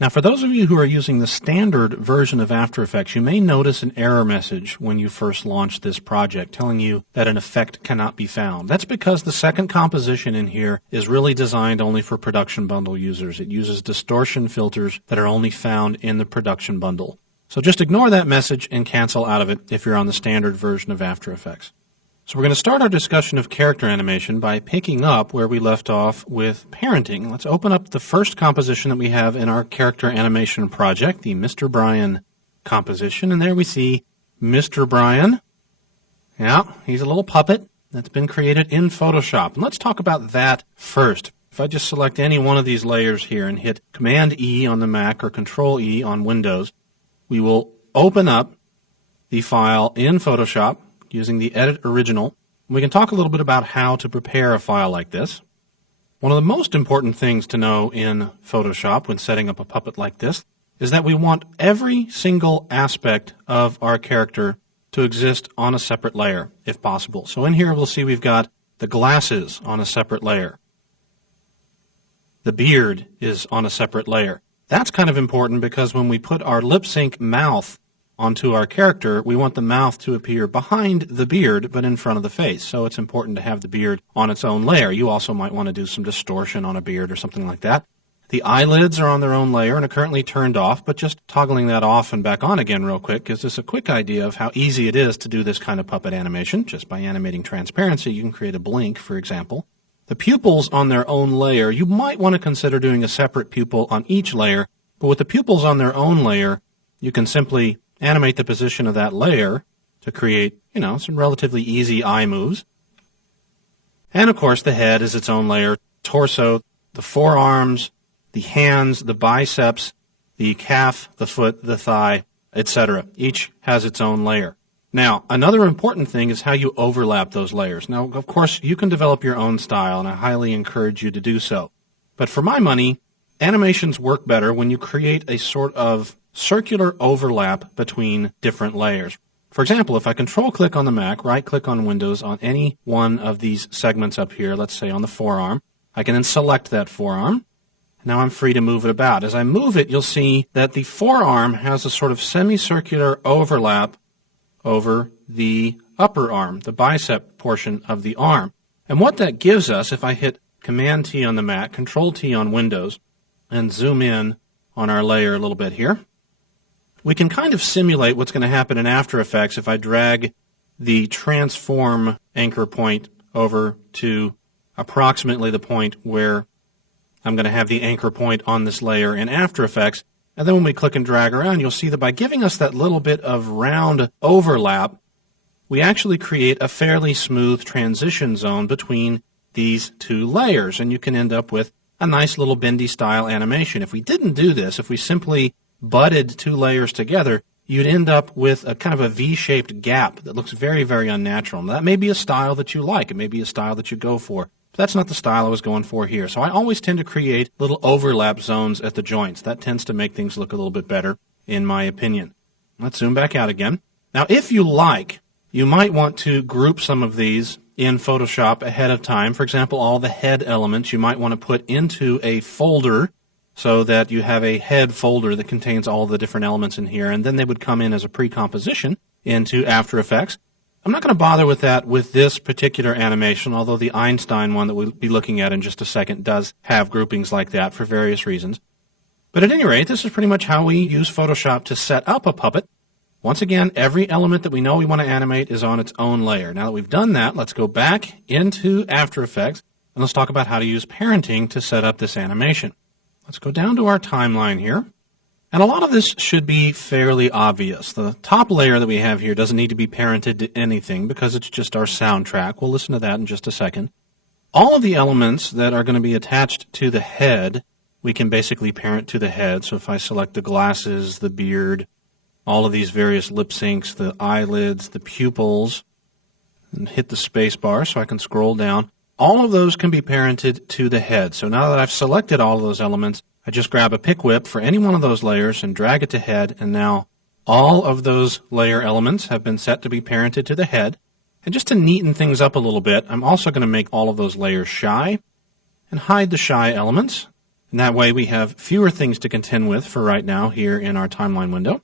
Now, for those of you who are using the standard version of After Effects, you may notice an error message when you first launch this project telling you that an effect cannot be found. That's because the second composition in here is really designed only for production bundle users. It uses distortion filters that are only found in the production bundle. So just ignore that message and cancel out of it if you're on the standard version of After Effects. So we're going to start our discussion of character animation by picking up where we left off with parenting. Let's open up the first composition that we have in our character animation project, the Mr. Brian composition. And there we see Mr. Brian. Yeah, he's a little puppet that's been created in Photoshop. And let's talk about that first. If I just select any one of these layers here and hit Command-E on the Mac or Control-E on Windows, we will open up the file in Photoshop using the Edit Original. We can talk a little bit about how to prepare a file like this. One of the most important things to know in Photoshop when setting up a puppet like this is that we want every single aspect of our character to exist on a separate layer, if possible. So in here we'll see we've got the glasses on a separate layer. The beard is on a separate layer. That's kind of important because when we put our lip sync mouth onto our character, we want the mouth to appear behind the beard but in front of the face. So it's important to have the beard on its own layer. You also might want to do some distortion on a beard or something like that. The eyelids are on their own layer and are currently turned off, but just toggling that off and back on again real quick gives us a quick idea of how easy it is to do this kind of puppet animation. Just by animating transparency, you can create a blink, for example. The pupils on their own layer, you might want to consider doing a separate pupil on each layer, but with the pupils on their own layer, you can simply animate the position of that layer to create, some relatively easy eye moves. And of course, the head is its own layer, torso, the forearms, the hands, the biceps, the calf, the foot, the thigh, etc. Each has its own layer. Now, another important thing is how you overlap those layers. Now, of course, you can develop your own style, and I highly encourage you to do so. But for my money, animations work better when you create a sort of circular overlap between different layers. For example, if I control-click on the Mac, right-click on Windows on any one of these segments up here, let's say on the forearm, I can then select that forearm. Now I'm free to move it about. As I move it, you'll see that the forearm has a sort of semicircular overlap over the upper arm, the bicep portion of the arm. And what that gives us, if I hit Command-T on the Mac, Control-T on Windows, and zoom in on our layer a little bit here, we can kind of simulate what's going to happen in After Effects if I drag the transform anchor point over to approximately the point where I'm going to have the anchor point on this layer in After Effects. And then when we click and drag around, you'll see that by giving us that little bit of round overlap, we actually create a fairly smooth transition zone between these two layers. And you can end up with a nice little bendy style animation. If we didn't do this, if we simply butted two layers together, you'd end up with a kind of a V-shaped gap that looks very, very unnatural. And that may be a style that you like. It may be a style that you go for. But that's not the style I was going for here. So I always tend to create little overlap zones at the joints. That tends to make things look a little bit better, in my opinion. Let's zoom back out again. Now, if you like, you might want to group some of these in Photoshop ahead of time. For example, all the head elements you might want to put into a folder so that you have a head folder that contains all the different elements in here, and then they would come in as a pre-composition into After Effects. I'm not going to bother with that with this particular animation, although the Einstein one that we'll be looking at in just a second does have groupings like that for various reasons. But at any rate, this is pretty much how we use Photoshop to set up a puppet. Once again, every element that we know we want to animate is on its own layer. Now that we've done that, let's go back into After Effects, and let's talk about how to use parenting to set up this animation. Let's go down to our timeline here. And a lot of this should be fairly obvious. The top layer that we have here doesn't need to be parented to anything because it's just our soundtrack. We'll listen to that in just a second. All of the elements that are going to be attached to the head, we can basically parent to the head. So if I select the glasses, the beard, all of these various lip syncs, the eyelids, the pupils, and hit the space bar so I can scroll down, all of those can be parented to the head. So now that I've selected all of those elements, I just grab a pick whip for any one of those layers and drag it to head, and now all of those layer elements have been set to be parented to the head. And just to neaten things up a little bit, I'm also going to make all of those layers shy and hide the shy elements. And that way we have fewer things to contend with for right now here in our timeline window.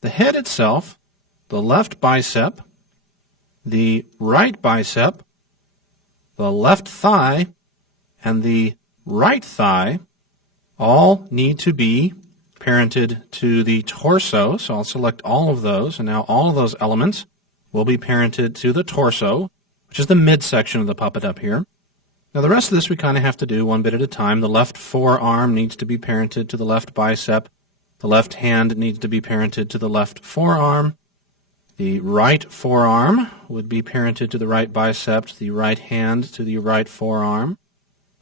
The head itself, the left bicep, the right bicep, the left thigh, and the right thigh all need to be parented to the torso. So I'll select all of those, and now all of those elements will be parented to the torso, which is the midsection of the puppet up here. Now the rest of this we kind of have to do one bit at a time. The left forearm needs to be parented to the left bicep. The left hand needs to be parented to the left forearm. The right forearm would be parented to the right bicep, the right hand to the right forearm.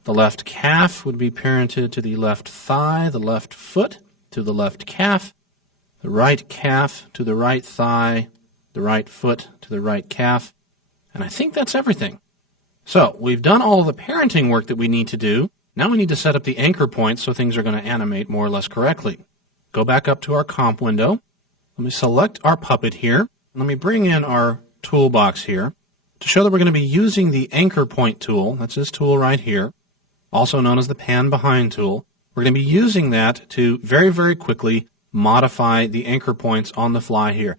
The left calf would be parented to the left thigh, the left foot to the left calf, the right calf to the right thigh, the right foot to the right calf. And I think that's everything. So we've done all the parenting work that we need to do. Now we need to set up the anchor points so things are going to animate more or less correctly. Go back up to our comp window. Let me select our puppet here. Let me bring in our toolbox here to show that we're going to be using the anchor point tool. That's this tool right here, also known as the pan behind tool. We're going to be using that to very, very quickly modify the anchor points on the fly here.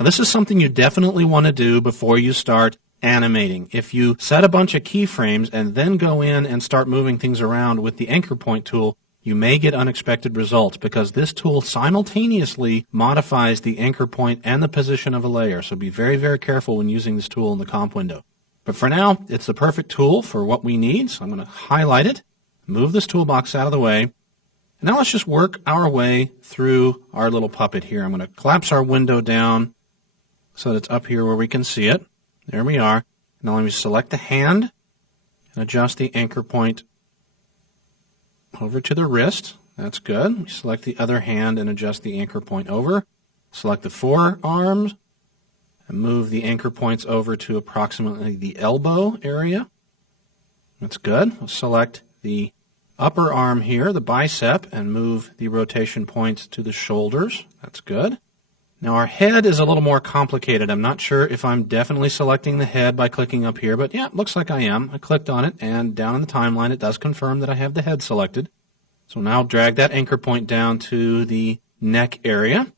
Now this is something you definitely want to do before you start animating. If you set a bunch of keyframes and then go in and start moving things around with the anchor point tool, you may get unexpected results because this tool simultaneously modifies the anchor point and the position of a layer. So be very, very careful when using this tool in the comp window. But for now, it's the perfect tool for what we need. So I'm going to highlight it, move this toolbox out of the way. And now let's just work our way through our little puppet here. I'm going to collapse our window down so that it's up here where we can see it. There we are. Now let me select the hand and adjust the anchor point over to the wrist. That's good. We select the other hand and adjust the anchor point over. Select the forearms and move the anchor points over to approximately the elbow area. That's good. We'll select the upper arm here, the bicep, and move the rotation points to the shoulders. That's good. Now our head is a little more complicated. I'm not sure if I'm definitely selecting the head by clicking up here, but yeah, it looks like I am. I clicked on it, and down in the timeline it does confirm that I have the head selected. So now I'll drag that anchor point down to the neck area.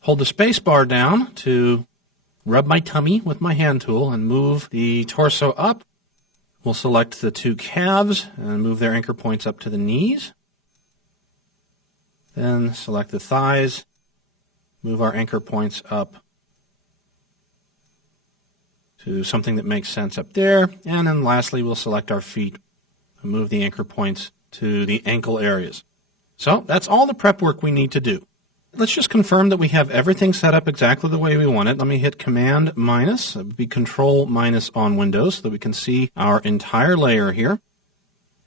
Hold the space bar down to rub my tummy with my hand tool and move the torso up. We'll select the two calves and move their anchor points up to the knees. Then select the thighs. Move our anchor points up to something that makes sense up there. And then lastly, we'll select our feet and move the anchor points to the ankle areas. So that's all the prep work we need to do. Let's just confirm that we have everything set up exactly the way we want it. Let me hit Command minus. That would be Control minus on Windows so that we can see our entire layer here.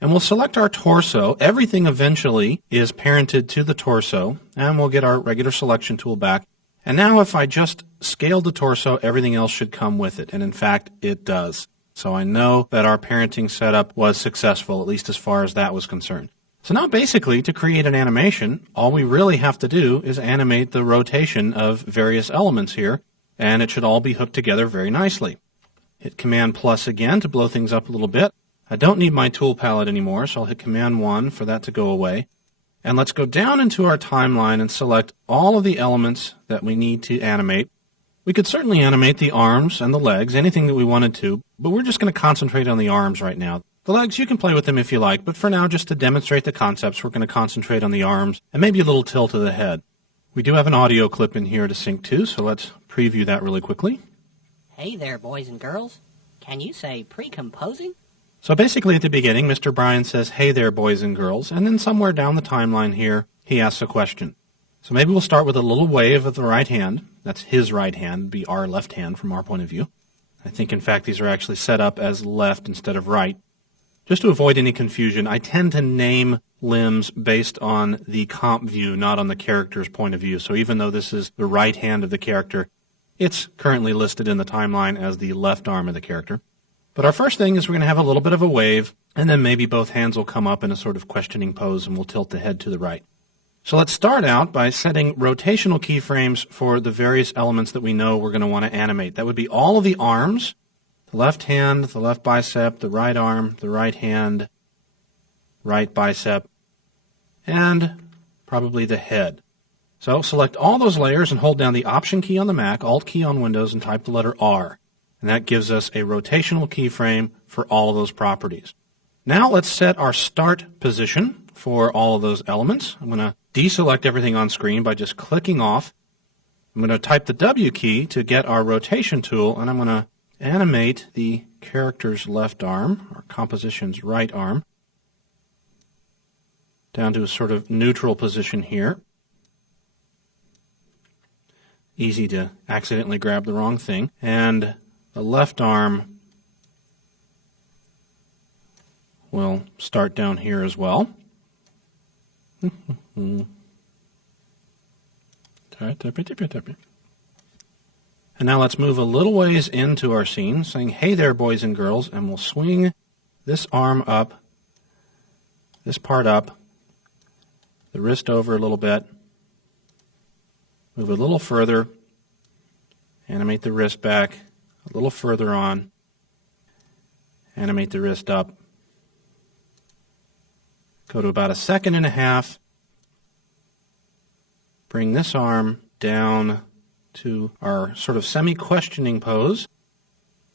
And we'll select our torso. Everything eventually is parented to the torso, and we'll get our regular selection tool back. And now if I just scale the torso, everything else should come with it. And in fact, it does. So I know that our parenting setup was successful, at least as far as that was concerned. So now basically, to create an animation, all we really have to do is animate the rotation of various elements here, and it should all be hooked together very nicely. Hit Command plus again to blow things up a little bit. I don't need my tool palette anymore, so I'll hit Command 1 for that to go away. And let's go down into our timeline and select all of the elements that we need to animate. We could certainly animate the arms and the legs, anything that we wanted to, but we're just going to concentrate on the arms right now. The legs, you can play with them if you like, but for now, just to demonstrate the concepts, we're going to concentrate on the arms and maybe a little tilt of the head. We do have an audio clip in here to sync to, so let's preview that really quickly. Hey there, boys and girls. Can you say pre-composing? So basically at the beginning, Mr. Bryan says, hey there, boys and girls, and then somewhere down the timeline here, he asks a question. So maybe we'll start with a little wave of the right hand. That's his right hand, be our left hand from our point of view. I think, in fact, these are actually set up as left instead of right. Just to avoid any confusion, I tend to name limbs based on the comp view, not on the character's point of view. So even though this is the right hand of the character, it's currently listed in the timeline as the left arm of the character. But our first thing is we're going to have a little bit of a wave, and then maybe both hands will come up in a sort of questioning pose, and we'll tilt the head to the right. So let's start out by setting rotational keyframes for the various elements that we know we're going to want to animate. That would be all of the arms, the left hand, the left bicep, the right arm, the right hand, right bicep, and probably the head. So select all those layers and hold down the Option key on the Mac, Alt key on Windows, and type the letter R. And that gives us a rotational keyframe for all of those properties. Now let's set our start position for all of those elements. I'm going to deselect everything on screen by just clicking off. I'm going to type the W key to get our rotation tool, and I'm going to animate the character's left arm, or composition's right arm, down to a sort of neutral position here. Easy to accidentally grab the wrong thing. And the left arm will start down here as well. And now let's move a little ways into our scene, saying, "Hey there, boys and girls," and we'll swing this arm up, this part up, the wrist over a little bit, move a little further, animate the wrist back, a little further on, animate the wrist up, go to about 1.5 seconds, bring this arm down to our sort of semi-questioning pose.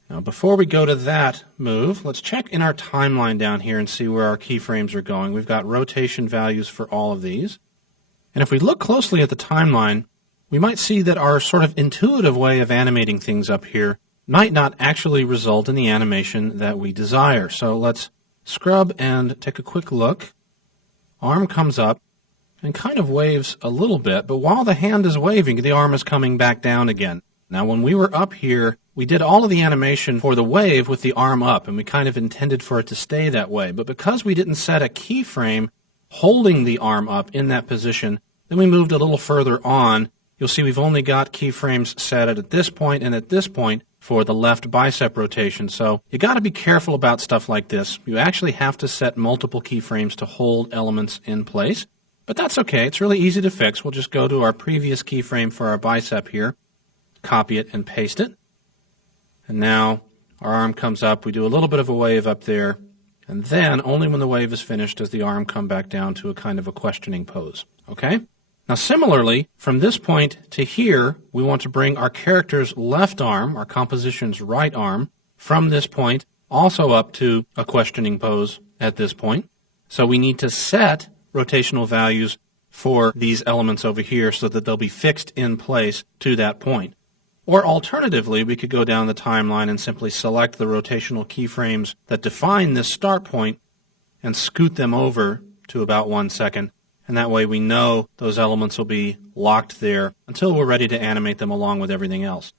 Now before we go to that move, let's check in our timeline down here and see where our keyframes are going. We've got rotation values for all of these. And if we look closely at the timeline, we might see that our sort of intuitive way of animating things up here might not actually result in the animation that we desire. So let's scrub and take a quick look. Arm comes up and kind of waves a little bit, but while the hand is waving, the arm is coming back down again. Now when we were up here, we did all of the animation for the wave with the arm up, and we kind of intended for it to stay that way. But because we didn't set a keyframe holding the arm up in that position, then we moved a little further on. You'll see we've only got keyframes set at this point and at this point for the left bicep rotation. So you got to be careful about stuff like this. You actually have to set multiple keyframes to hold elements in place. But that's okay. It's really easy to fix. We'll just go to our previous keyframe for our bicep here, copy it and paste it. And now our arm comes up. We do a little bit of a wave up there. And then only when the wave is finished does the arm come back down to a kind of a questioning pose. Okay? Now similarly, from this point to here, we want to bring our character's left arm, our composition's right arm, from this point also up to a questioning pose at this point. So we need to set rotational values for these elements over here so that they'll be fixed in place to that point. Or alternatively, we could go down the timeline and simply select the rotational keyframes that define this start point and scoot them over to about 1 second. And that way we know those elements will be locked there until we're ready to animate them along with everything else.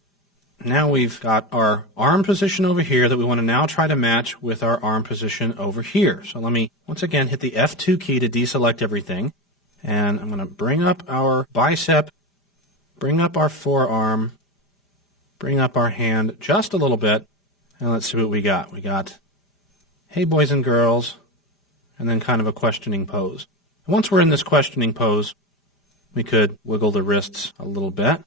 Now we've got our arm position over here that we want to now try to match with our arm position over here. So let me once again hit the F2 key to deselect everything. And I'm going to bring up our bicep, bring up our forearm, bring up our hand just a little bit, and let's see what we got. We got, "Hey boys and girls," and then kind of a questioning pose. Once we're in this questioning pose, we could wiggle the wrists a little bit.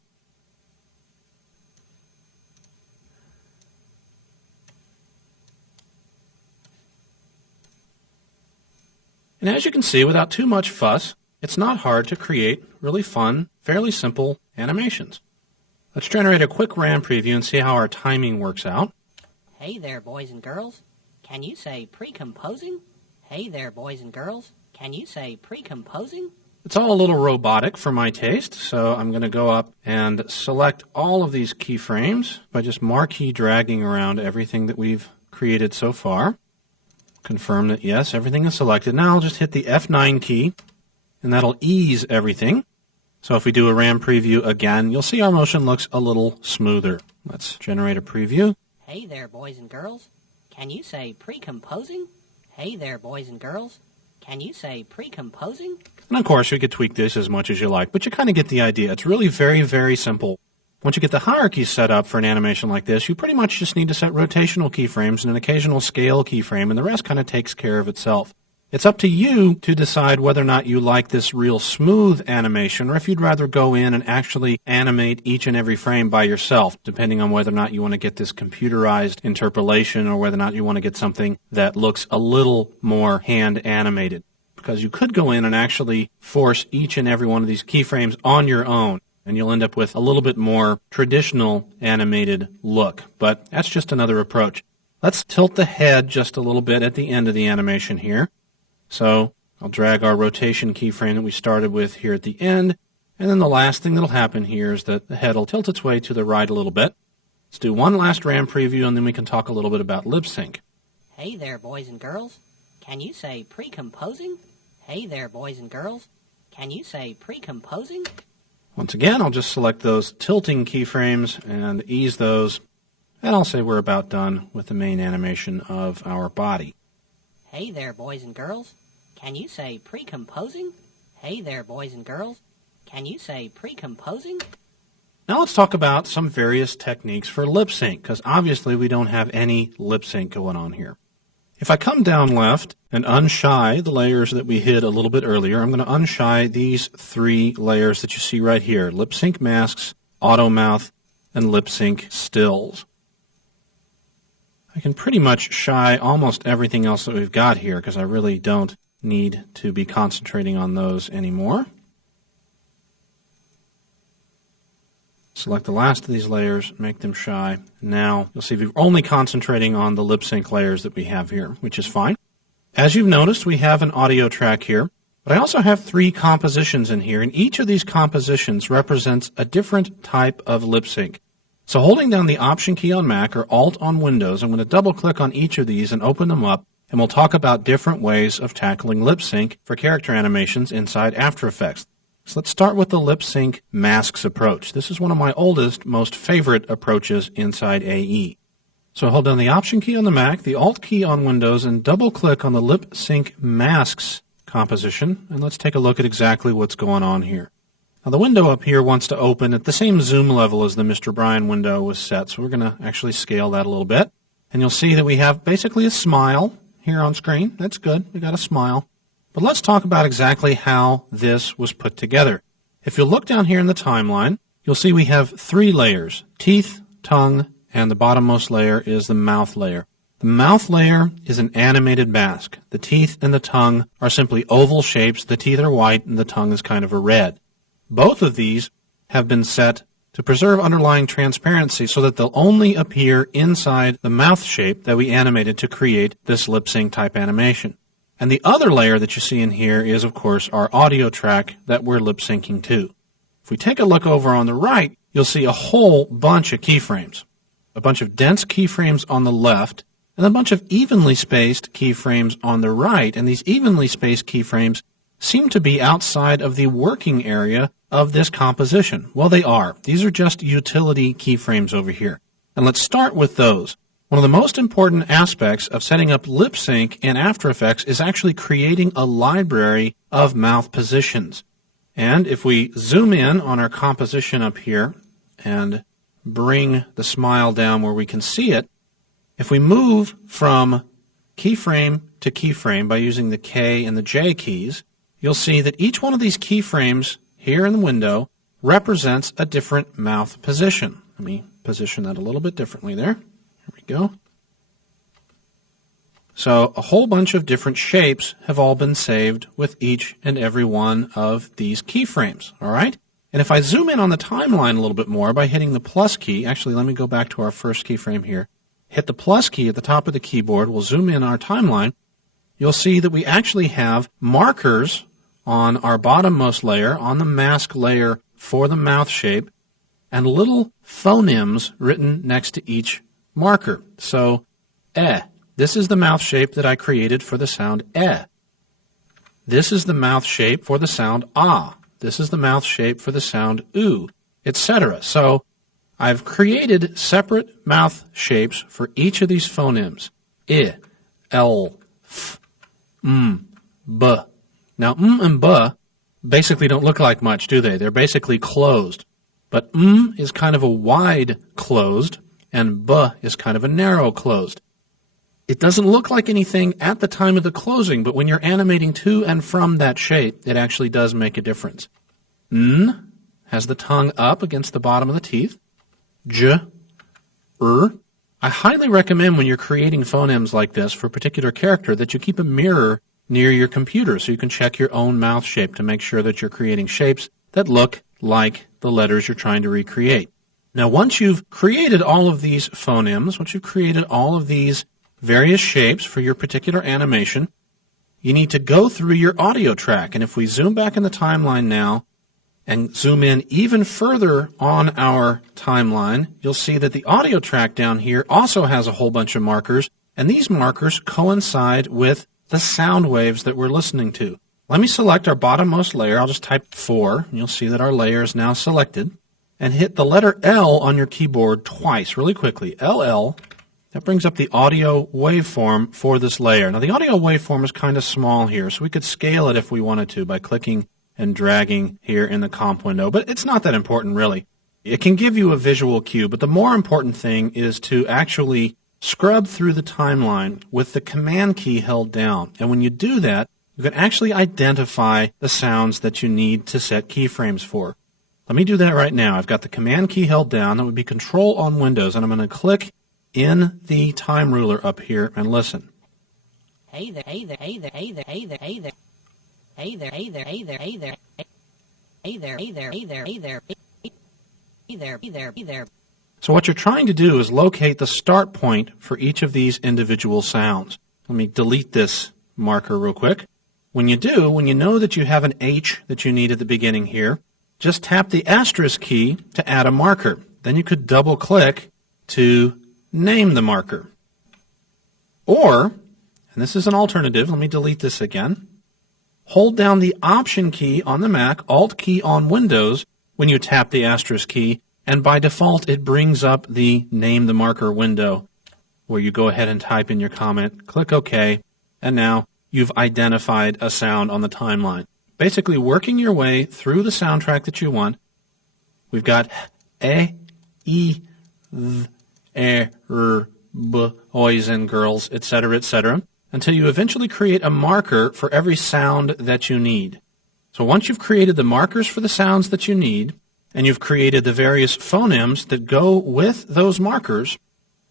And as you can see, without too much fuss, it's not hard to create really fun, fairly simple animations. Let's generate a quick RAM preview and see how our timing works out. Hey there, boys and girls. Can you say pre-composing? Hey there, boys and girls. Can you say pre-composing? It's all a little robotic for my taste, so I'm going to go up and select all of these keyframes by just marquee dragging around everything that we've created so far. Confirm that, yes, everything is selected. Now I'll just hit the F9 key, and that'll ease everything. So if we do a RAM preview again, you'll see our motion looks a little smoother. Let's generate a preview. Hey there, boys and girls. Can you say pre-composing? Hey there, boys and girls. Can you say pre-composing? And of course, you could tweak this as much as you like, but you kind of get the idea. It's really very, very simple. Once you get the hierarchy set up for an animation like this, you pretty much just need to set rotational keyframes and an occasional scale keyframe, and the rest kind of takes care of itself. It's up to you to decide whether or not you like this real smooth animation, or if you'd rather go in and actually animate each and every frame by yourself, depending on whether or not you want to get this computerized interpolation or whether or not you want to get something that looks a little more hand animated. because you could go in and actually force each and every one of these keyframes on your own, and you'll end up with a little bit more traditional animated look. But that's just another approach. Let's tilt the head just a little bit at the end of the animation here. So I'll drag our rotation keyframe that we started with here at the end, and then the last thing that'll happen here is that the head will tilt its way to the right a little bit. Let's do one last RAM preview, and then we can talk a little bit about lip sync. Hey there, boys and girls. Can you say pre-composing? Hey there, boys and girls. Can you say pre-composing? Once again, I'll just select those tilting keyframes and ease those, and I'll say we're about done with the main animation of our body. Hey there, boys and girls. Can you say pre-composing? Hey there, boys and girls. Can you say pre-composing? Now let's talk about some various techniques for lip sync, because obviously we don't have any lip sync going on here. If I come down left and unshy the layers that we hid a little bit earlier, I'm going to unshy these 3 layers that you see right here: lip sync masks, auto mouth, and lip sync stills. I can pretty much shy almost everything else that we've got here because I really don't need to be concentrating on those anymore. Select the last of these layers, make them shy. Now you'll see we're only concentrating on the lip sync layers that we have here, which is fine. As you've noticed, we have an audio track here, but I also have 3 compositions in here, and each of these compositions represents a different type of lip sync. So holding down the Option key on Mac or Alt on Windows, I'm going to double click on each of these and open them up, and we'll talk about different ways of tackling lip sync for character animations inside After Effects. So let's start with the lip sync masks approach. This is one of my oldest, most favorite approaches inside AE. So hold down the Option key on the Mac, the Alt key on Windows, and double click on the lip sync masks composition, and let's take a look at exactly what's going on here. Now the window up here wants to open at the same zoom level as the Mr. Bryan window was set, so we're going to actually scale that a little bit. And you'll see that we have basically a smile here on screen. That's good, we got a smile. But let's talk about exactly how this was put together. If you look down here in the timeline, you'll see we have 3 layers: teeth, tongue, and the bottommost layer is the mouth layer. The mouth layer is an animated mask. The teeth and the tongue are simply oval shapes. The teeth are white and the tongue is kind of a red. Both of these have been set to preserve underlying transparency so that they'll only appear inside the mouth shape that we animated to create this lip sync type animation. And the other layer that you see in here is, of course, our audio track that we're lip syncing to. If we take a look over on the right, you'll see a whole bunch of keyframes. A bunch of dense keyframes on the left, and a bunch of evenly spaced keyframes on the right. And these evenly spaced keyframes seem to be outside of the working area of this composition. Well, they are. These are just utility keyframes over here. And let's start with those. One of the most important aspects of setting up lip sync in After Effects is actually creating a library of mouth positions. And if we zoom in on our composition up here and bring the smile down where we can see it, if we move from keyframe to keyframe by using the K and the J keys, you'll see that each one of these keyframes here in the window represents a different mouth position. Let me position that a little bit differently there. Here we go. So a whole bunch of different shapes have all been saved with each and every one of these keyframes, all right? And if I zoom in on the timeline a little bit more by hitting the plus key, actually let me go back to our first keyframe here, hit the plus key at the top of the keyboard, we'll zoom in our timeline, you'll see that we actually have markers on our bottommost layer, on the mask layer for the mouth shape, and little phonemes written next to each marker. So, this is the mouth shape that I created for the sound This is the mouth shape for the sound ah. This is the mouth shape for the sound oo, etc. So, I've created separate mouth shapes for each of these phonemes. I, L, F, B. Now, and B basically don't look like much, do they? They're basically closed. But is kind of a wide closed, and B is kind of a narrow closed. It doesn't look like anything at the time of the closing, but when you're animating to and from that shape, it actually does make a difference. N has the tongue up against the bottom of the teeth. J, I highly recommend when you're creating phonemes like this for a particular character that you keep a mirror near your computer so you can check your own mouth shape to make sure that you're creating shapes that look like the letters you're trying to recreate. Now, once you've created all of these phonemes, once you've created all of these various shapes for your particular animation, you need to go through your audio track. And if we zoom back in the timeline now and zoom in even further on our timeline, you'll see that the audio track down here also has a whole bunch of markers, and these markers coincide with the sound waves that we're listening to. Let me select our bottommost layer. I'll just type 4, and you'll see that our layer is now selected. And hit the letter L on your keyboard twice, really quickly. LL. That brings up the audio waveform for this layer. Now, the audio waveform is kind of small here, so we could scale it if we wanted to by clicking and dragging here in the comp window, but it's not that important, really. It can give you a visual cue, but the more important thing is to actually scrub through the timeline with the Command key held down. And when you do that, you can actually identify the sounds that you need to set keyframes for. Let me do that right now. I've got the Command key held down. That would be Control on Windows, and I'm going to click in the time ruler up here and listen. Hey there, hey there, hey there, hey there, hey there, hey there. Hey there, hey there, hey there, hey there. Hey there, hey there, hey there, hey there. Hey there, hey there, hey there. So what you're trying to do is locate the start point for each of these individual sounds. Let me delete this marker real quick. When you do, when you know that you have an H that you need at the beginning here, just tap the asterisk key to add a marker. Then you could double click to name the marker. Or, and this is an alternative, let me delete this again, hold down the Option key on the Mac, Alt key on Windows when you tap the asterisk key, and by default it brings up the Name the Marker window where you go ahead and type in your comment, click OK, and now you've identified a sound on the timeline. Basically working your way through the soundtrack that you want. We've got E, th, boys and girls, etc., until you eventually create a marker for every sound that you need. So once you've created the markers for the sounds that you need, and you've created the various phonemes that go with those markers,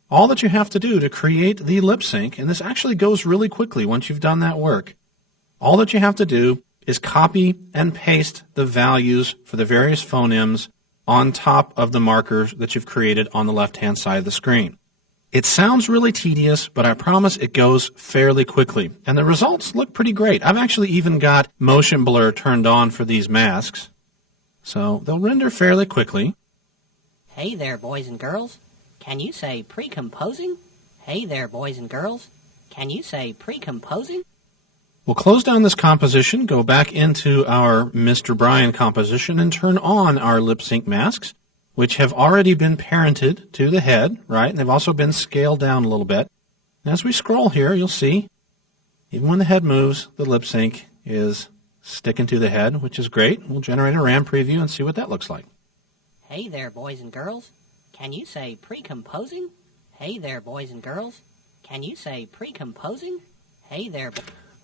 all that you have to do to create the lip sync, and this actually goes really quickly once you've done that work, all that you have to do is copy and paste the values for the various phonemes on top of the markers that you've created on the left-hand side of the screen. It sounds really tedious, but I promise it goes fairly quickly, and the results look pretty great. I've actually even got motion blur turned on for these masks, so they'll render fairly quickly. Hey there, boys and girls. Can you say pre-composing? Hey there, boys and girls. Can you say pre-composing? We'll close down this composition, go back into our Mr. Brian composition, and turn on our lip sync masks, which have already been parented to the head, right? And they've also been scaled down a little bit. And as we scroll here, you'll see, even when the head moves, the lip sync is sticking to the head, which is great. We'll generate a RAM preview and see what that looks like. Hey there, boys and girls. Can you say pre-composing? Hey there, boys and girls. Can you say pre-composing? Hey there.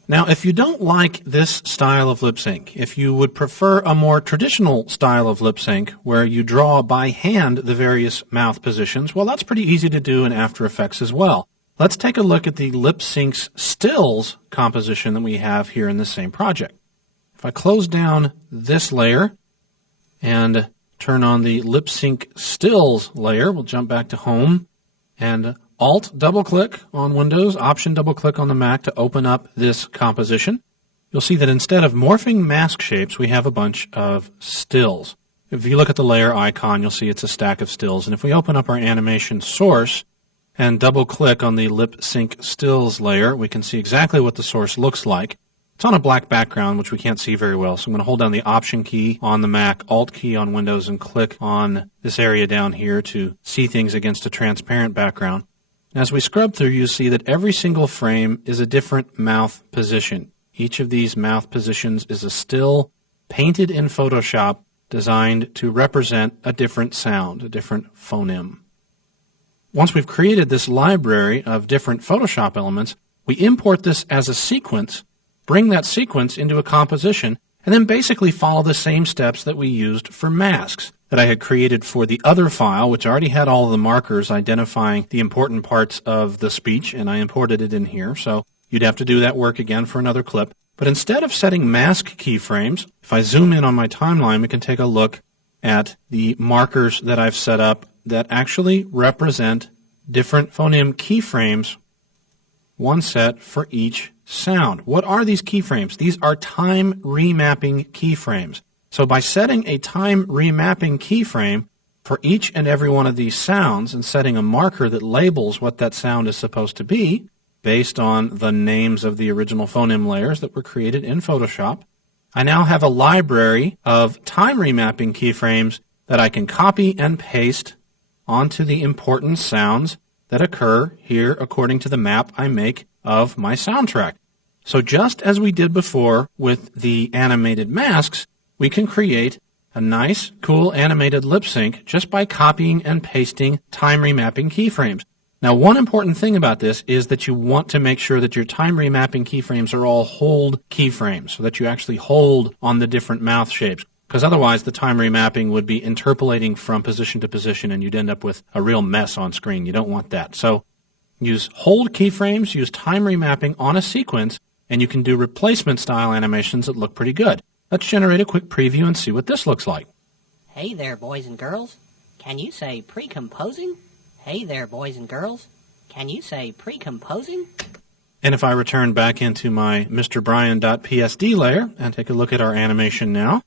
Now, if you don't like this style of lip sync, if you would prefer a more traditional style of lip sync where you draw by hand the various mouth positions, well, that's pretty easy to do in After Effects as well. Let's take a look at the lip sync's stills composition that we have here in the same project. If I close down this layer and turn on the lip sync stills layer, we'll jump back to Home and Alt double-click on Windows, Option double-click on the Mac to open up this composition. You'll see that instead of morphing mask shapes, we have a bunch of stills. If you look at the layer icon, you'll see it's a stack of stills. And if we open up our animation source and double-click on the lip sync stills layer, we can see exactly what the source looks like. It's on a black background, which we can't see very well, so I'm going to hold down the Option key on the Mac, Alt key on Windows, and click on this area down here to see things against a transparent background. As we scrub through, you see that every single frame is a different mouth position. Each of these mouth positions is a still painted in Photoshop designed to represent a different sound, a different phoneme. Once we've created this library of different Photoshop elements, we import this as a sequence, bring that sequence into a composition, and then basically follow the same steps that we used for masks that I had created for the other file, which already had all of the markers identifying the important parts of the speech, and I imported it in here. So You'd have to do that work again for another clip. But instead of setting mask keyframes, if I zoom in on my timeline, we can take a look at the markers that I've set up that actually represent different phoneme keyframes, one set for each sound. What are these keyframes? These are time remapping keyframes. So by setting a time remapping keyframe for each and every one of these sounds and setting a marker that labels what that sound is supposed to be based on the names of the original phoneme layers that were created in Photoshop, I now have a library of time remapping keyframes that I can copy and paste onto the important sounds that occur here according to the map I make of my soundtrack. So just as we did before with the animated masks, we can create a nice, cool animated lip sync just by copying and pasting time remapping keyframes. Now, one important thing about this is that you want to make sure that your time remapping keyframes are all hold keyframes, so that you actually hold on the different mouth shapes, because otherwise the time remapping would be interpolating from position to position and you'd end up with a real mess on screen. You don't want that. So use hold keyframes, use time remapping on a sequence, and you can do replacement style animations that look pretty good. Let's generate a quick preview and see what this looks like. Hey there, boys and girls. Can you say pre-composing? Hey there, boys and girls. Can you say pre-composing? And if I return back into my MrBrian.psd layer and take a look at our animation now.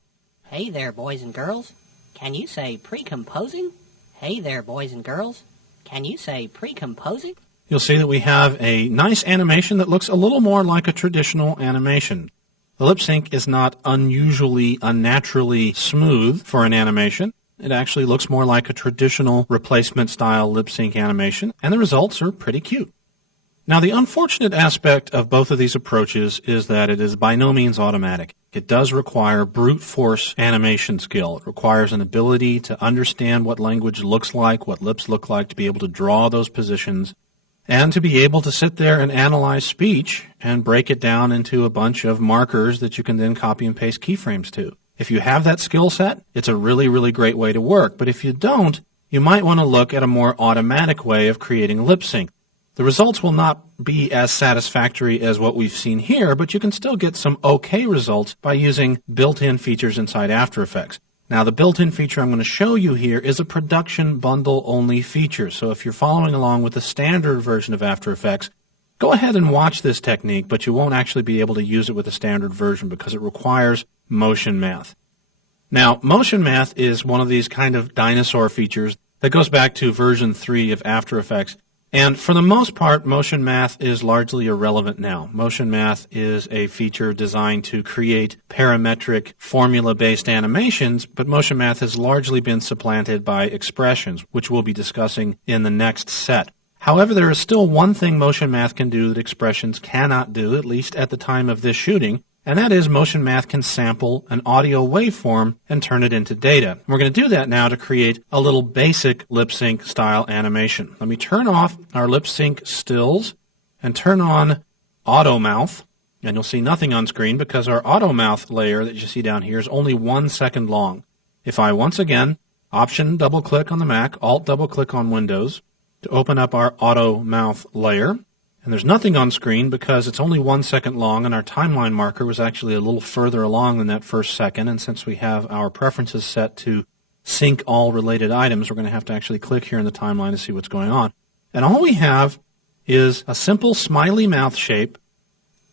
Hey there, boys and girls. Can you say pre-composing? Hey there, boys and girls. Can you say pre-composing? You'll see that we have a nice animation that looks a little more like a traditional animation. The lip sync is not unusually, unnaturally smooth for an animation. It actually looks more like a traditional replacement style lip sync animation, and the results are pretty cute. Now, the unfortunate aspect of both of these approaches is that it is by no means automatic. It does require brute force animation skill. It requires an ability to understand what language looks like, what lips look like, to be able to draw those positions, and to be able to sit there and analyze speech and break it down into a bunch of markers that you can then copy and paste keyframes to. If you have that skill set, it's a really, really great way to work. But if you don't, you might want to look at a more automatic way of creating lip sync. The results will not be as satisfactory as what we've seen here, but you can still get some okay results by using built-in features inside After Effects. Now, the built-in feature I'm going to show you here is a production bundle-only feature. So if you're following along with the standard version of After Effects, go ahead and watch this technique, but you won't actually be able to use it with the standard version because it requires motion math. Now, motion math is one of these kind of dinosaur features that goes back to version 3 of After Effects. And for the most part, motion math is largely irrelevant now. Motion math is a feature designed to create parametric formula-based animations, but motion math has largely been supplanted by expressions, which we'll be discussing in the next set. However, there is still one thing motion math can do that expressions cannot do, at least at the time of this shooting, and that is motion math can sample an audio waveform and turn it into data. And we're going to do that now to create a little basic lip sync style animation. Let me turn off our lip sync stills and turn on auto mouth, and you'll see nothing on screen because our auto mouth layer that you see down here is only 1 second long. If I once again Option double click on the Mac, Alt double click on Windows to open up our auto mouth layer. And there's nothing on screen because it's only 1 second long, and our timeline marker was actually a little further along than that first second. And since we have our preferences set to sync all related items, we're going to have to actually click here in the timeline to see what's going on. And all we have is a simple smiley mouth shape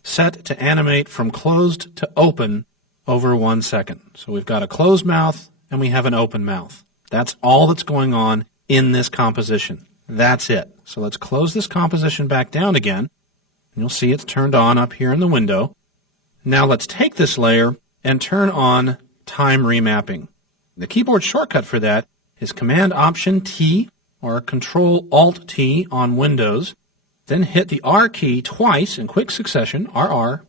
set to animate from closed to open over 1 second. So we've got a closed mouth and we have an open mouth. That's all that's going on in this composition. That's it. So let's close this composition back down again. And you'll see it's turned on up here in the window. Now let's take this layer and turn on time remapping. The keyboard shortcut for that is Command-Option-T or Control-Alt-T on Windows. Then hit the R key twice in quick succession, RR,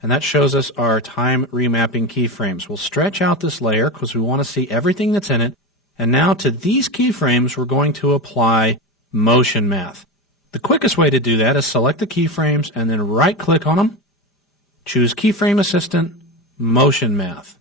and that shows us our time remapping keyframes. We'll stretch out this layer because we want to see everything that's in it. And now to these keyframes, we're going to apply motion math. The quickest way to do that is select the keyframes and then right-click on them, choose Keyframe Assistant, Motion Math.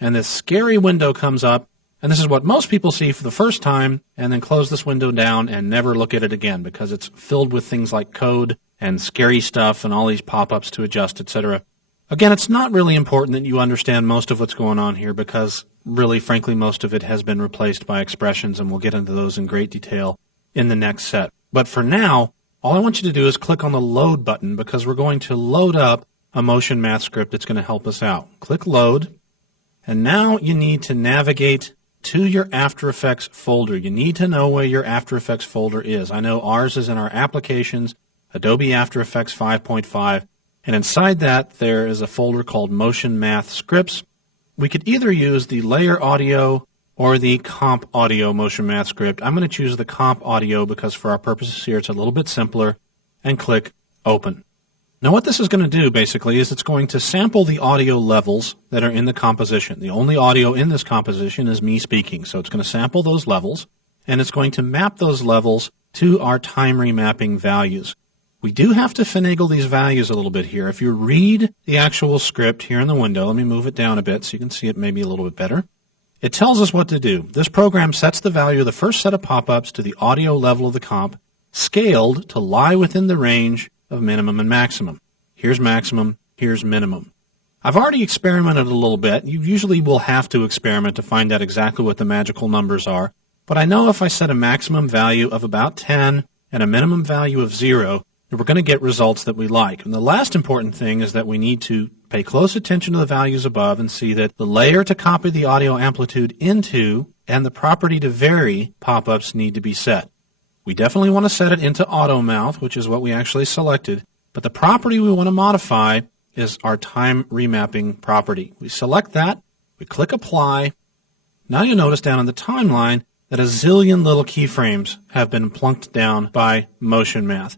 And this scary window comes up And this is what most people see for the first time and then close this window down and never look at it again because it's filled with things like code and scary stuff and all these pop-ups to adjust, etc. Again, it's not really important that you understand most of what's going on here because really, frankly, most of it has been replaced by expressions, and we'll get into those in great detail in the next set. But for now, all I want you to do is click on the Load button because we're going to load up a motion math script that's going to help us out. Click Load, and now you need to navigate to your After Effects folder. You need to know where your After Effects folder is. I know ours is in our Applications, Adobe After Effects 5.5, and inside that there is a folder called Motion Math Scripts. We could either use the Layer Audio or the Comp Audio Motion Math script. I'm going to choose the Comp Audio because for our purposes here it's a little bit simpler, and click Open. Now what this is going to do basically is it's going to sample the audio levels that are in the composition. The only audio in this composition is me speaking, so it's going to sample those levels, and it's going to map those levels to our time remapping values. We do have to finagle these values a little bit here. If you read the actual script here in the window, let me move it down a bit so you can see it maybe a little bit better. It tells us what to do. This program sets the value of the first set of pop-ups to the audio level of the comp, scaled to lie within the range of minimum and maximum. Here's maximum, here's minimum. I've already experimented a little bit. You usually will have to experiment to find out exactly what the magical numbers are, but I know if I set a maximum value of about 10 and a minimum value of 0, that we're going to get results that we like. And the last important thing is that we need to pay close attention to the values above and see that the layer to copy the audio amplitude into and the property to vary pop-ups need to be set. We definitely want to set it into auto mouth, which is what we actually selected, but the property we want to modify is our time remapping property. We select that, we click Apply. Now you'll notice down on the timeline that a zillion little keyframes have been plunked down by Motion Math.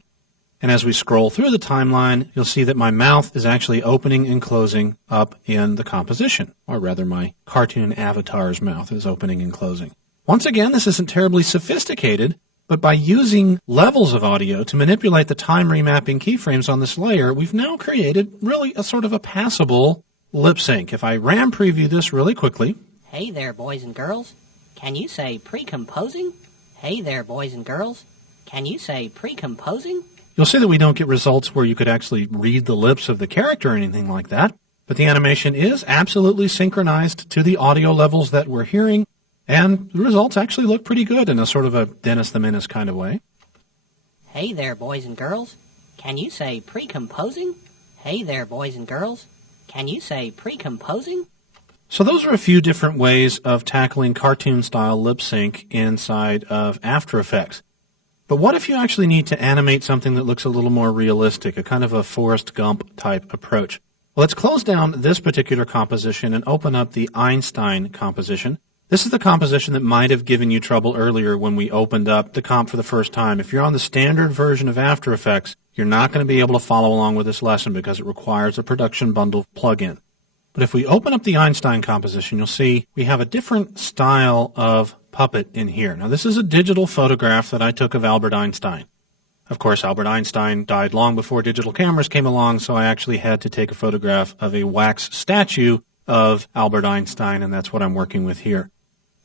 And as we scroll through the timeline, you'll see that my mouth is actually opening and closing up in the composition, or rather my cartoon avatar's mouth is opening and closing. Once again, this isn't terribly sophisticated, but by using levels of audio to manipulate the time remapping keyframes on this layer, we've now created really a sort of a passable lip sync. If I RAM preview this really quickly. Hey there, boys and girls. Can you say pre-composing? Hey there, boys and girls. Can you say pre-composing? You'll see that we don't get results where you could actually read the lips of the character or anything like that, but the animation is absolutely synchronized to the audio levels that we're hearing, and the results actually look pretty good in a sort of a Dennis the Menace kind of way. Hey there, boys and girls. Can you say pre-composing? Hey there, boys and girls. Can you say pre-composing? So those are a few different ways of tackling cartoon-style lip sync inside of After Effects. But what if you actually need to animate something that looks a little more realistic, a kind of a Forrest Gump type approach? Well, let's close down this particular composition and open up the Einstein composition. This is the composition that might have given you trouble earlier when we opened up the comp for the first time. If you're on the standard version of After Effects, you're not going to be able to follow along with this lesson because it requires a production bundle plugin. But if we open up the Einstein composition, you'll see we have a different style of puppet in here. Now, this is a digital photograph that I took of Albert Einstein. Of course, Albert Einstein died long before digital cameras came along, so I actually had to take a photograph of a wax statue of Albert Einstein, and that's what I'm working with here.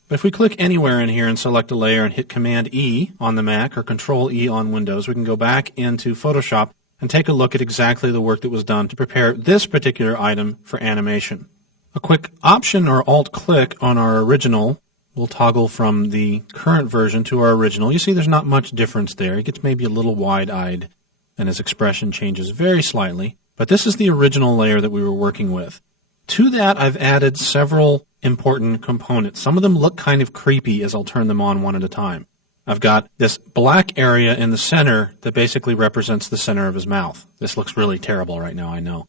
But if we click anywhere in here and select a layer and hit Command-E on the Mac or Control-E on Windows, we can go back into Photoshop and take a look at exactly the work that was done to prepare this particular item for animation. A quick Option or Alt-click on our original will toggle from the current version to our original. You see there's not much difference there. He gets maybe a little wide-eyed, and his expression changes very slightly. But this is the original layer that we were working with. To that, I've added several important components. Some of them look kind of creepy as I'll turn them on one at a time. I've got this black area in the center that basically represents the center of his mouth. This looks really terrible right now, I know.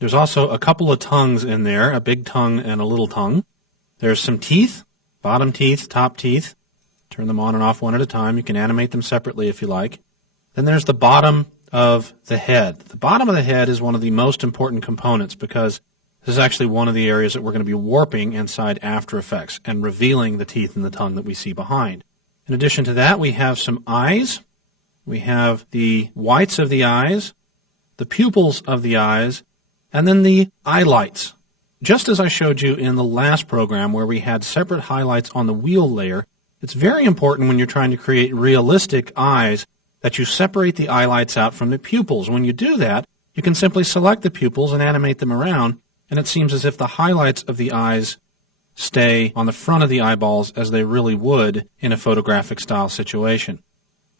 There's also a couple of tongues in there, a big tongue and a little tongue. There's some teeth, bottom teeth, top teeth. Turn them on and off one at a time. You can animate them separately if you like. Then there's the bottom of the head. The bottom of the head is one of the most important components because this is actually one of the areas that we're going to be warping inside After Effects and revealing the teeth and the tongue that we see behind. In addition to that, we have some eyes. We have the whites of the eyes, the pupils of the eyes, and then the eye lights. just as I showed you in the last program where we had separate highlights on the wheel layer, it's very important when you're trying to create realistic eyes that you separate the eyelights out from the pupils. When you do that, you can simply select the pupils and animate them around, and it seems as if the highlights of the eyes stay on the front of the eyeballs as they really would in a photographic style situation.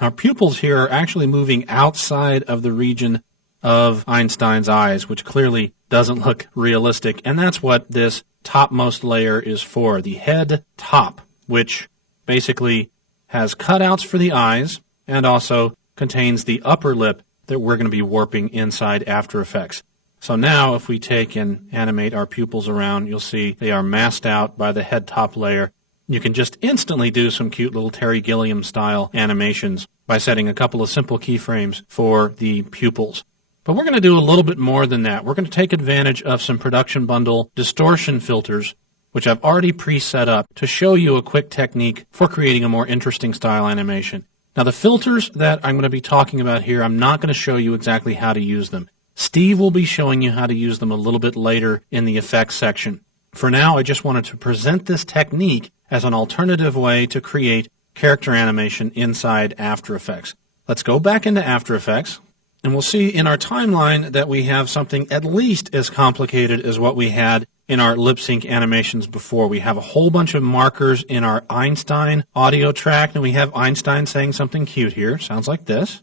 Our pupils here are actually moving outside of the region of Einstein's eyes, which clearly doesn't look realistic, and that's what this topmost layer is for, the head top, which basically has cutouts for the eyes and also contains the upper lip that we're going to be warping inside After Effects. So now if we take and animate our pupils around, you'll see they are masked out by the head top layer. You can just instantly do some cute little Terry Gilliam style animations by setting a couple of simple keyframes for the pupils. But we're going to do a little bit more than that. We're going to take advantage of some production bundle distortion filters, which I've already pre-set up to show you a quick technique for creating a more interesting style animation. Now the filters that I'm going to be talking about here, I'm not going to show you exactly how to use them. Steve will be showing you how to use them a little bit later in the effects section. For now, I just wanted to present this technique as an alternative way to create character animation inside After Effects. Let's go back into After Effects, and we'll see in our timeline that we have something at least as complicated as what we had in our lip sync animations before. We have a whole bunch of markers in our Einstein audio track, and we have Einstein saying something cute here. Sounds like this.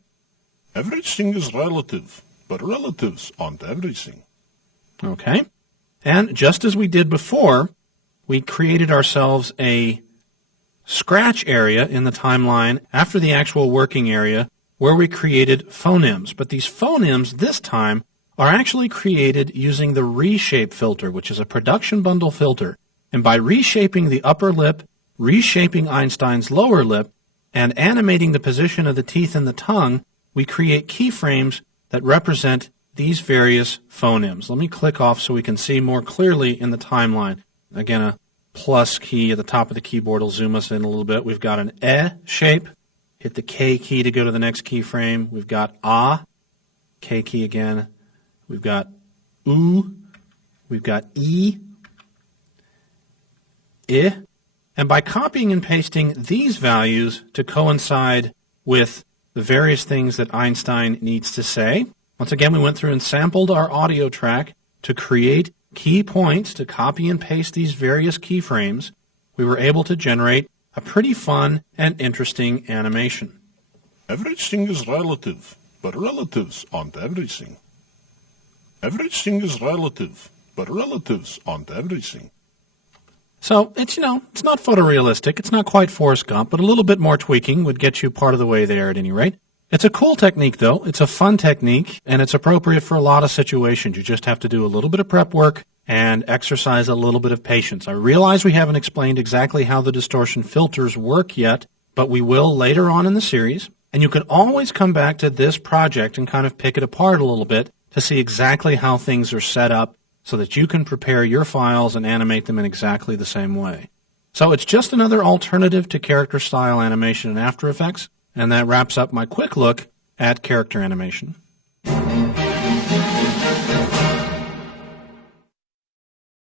Everything is relative, but relatives aren't everything. Okay. And just as we did before, we created ourselves a scratch area in the timeline after the actual working area where we created phonemes. But these phonemes this time are actually created using the reshape filter, which is a production bundle filter. And by reshaping the upper lip, reshaping Einstein's lower lip, and animating the position of the teeth and the tongue, we create keyframes that represent these various phonemes. Let me click off so we can see more clearly in the timeline. Again, a plus key at the top of the keyboard will zoom us in a little bit. We've got an E shape. Hit the K key to go to the next keyframe. We've got A, K key again. We've got U. We've got E, I. And by copying and pasting these values to coincide with the various things that Einstein needs to say, once again, we went through and sampled our audio track to create key points to copy and paste these various keyframes. We were able to generate a pretty fun and interesting animation. Everything is relative, but relatives aren't everything. Everything is relative, but relatives aren't everything. So it's not photorealistic. It's not quite Forrest Gump, but a little bit more tweaking would get you part of the way there at any rate. It's a cool technique, though. It's a fun technique, and it's appropriate for a lot of situations. You just have to do a little bit of prep work and exercise a little bit of patience. I realize we haven't explained exactly how the distortion filters work yet, but we will later on in the series. And you can always come back to this project and kind of pick it apart a little bit to see exactly how things are set up so that you can prepare your files and animate them in exactly the same way. So it's just another alternative to character style animation in After Effects. And that wraps up my quick look at character animation.